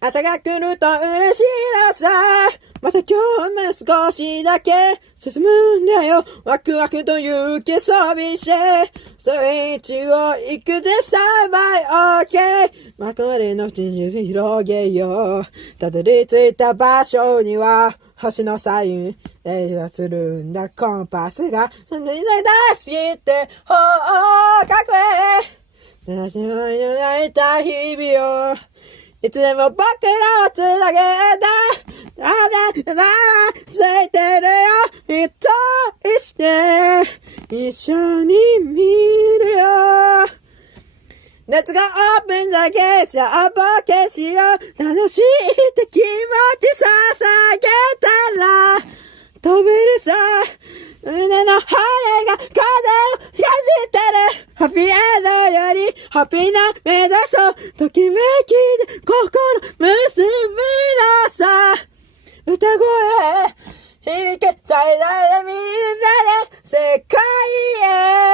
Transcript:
朝が来ると嬉しいのさ。また今日も少しだけ進むんだよ。ワクワクと勇気そびして。それ一を行くぜ幸い OK。まこれの口に広げよう。たどり着いた場所には星のサイン映するんだコンパスが出してほうかっこいい。私の描いた日々をいつでも僕らをつなげたついてるよ一として一緒に見るよ Let's go open the gates や冒険しよう楽しいって気持ち捧げたら飛べるさ胸の羽が風を感じてるハッピーエンドよりハッピーな目指そうときめきで心結びなさ歌声響け最大でみんなで世界へ